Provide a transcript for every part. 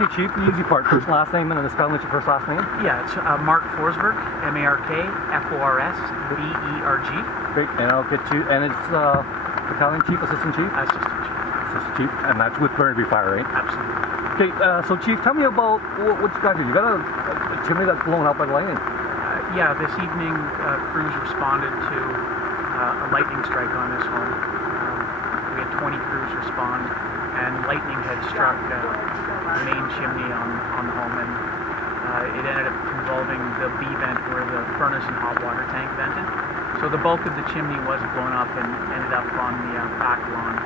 Okay, Chief, the easy part. First, last name, and then the spelling of your first last name. Yeah, it's Mark Forsberg, MarkForsberg. Great, and I'll get you. And it's battalion chief, assistant chief. Assistant Chief. Assistant chief, and that's with Burnaby Fire, right? Absolutely. Okay, so Chief, tell me about what you got here. You got a chimney that's blown out by the lightning. Yeah, this evening crews responded to a lightning strike on this home. We had 20 crews respond, and lightning had struck the main chimney on the home, and it ended up involving the B vent where the furnace and hot water tank vented. So the bulk of the chimney was blown up and ended up on the back lawn.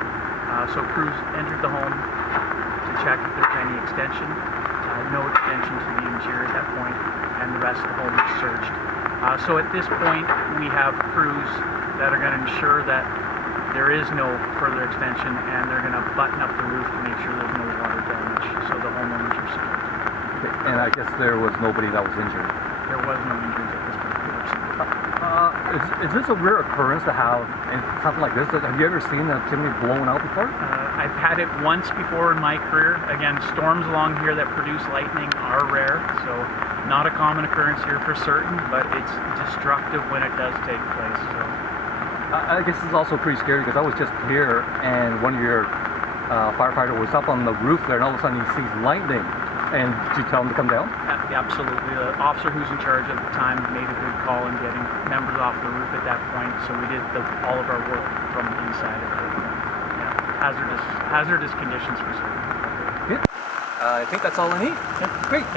So crews entered the home to check if there's any extension. No extension to the interior at that point, and the rest of the home was searched. So at this point, we have crews that are going to ensure that there is no further extension, and they're going to button up the roof to make sure there's no water damage, so the homeowners are secure. Okay, and I guess there was nobody that was injured. There was no injuries at this point. Is this a rare occurrence to have something like this? Have you ever seen a chimney blown out before? I've had it once before in my career. Again, storms along here that produce lightning are rare, so not a common occurrence here for certain, but it's destructive when it does take place. So. I guess it's also pretty scary because I was just here and one of your firefighter was up on the roof there, and all of a sudden he sees lightning. And did you tell him to come down? Absolutely. The officer who's in charge at the time made a good call in getting members off the roof at that point, so we did all of our work from the inside of it. Yeah, hazardous conditions for certain. Good. I think that's all I need. Okay. Great.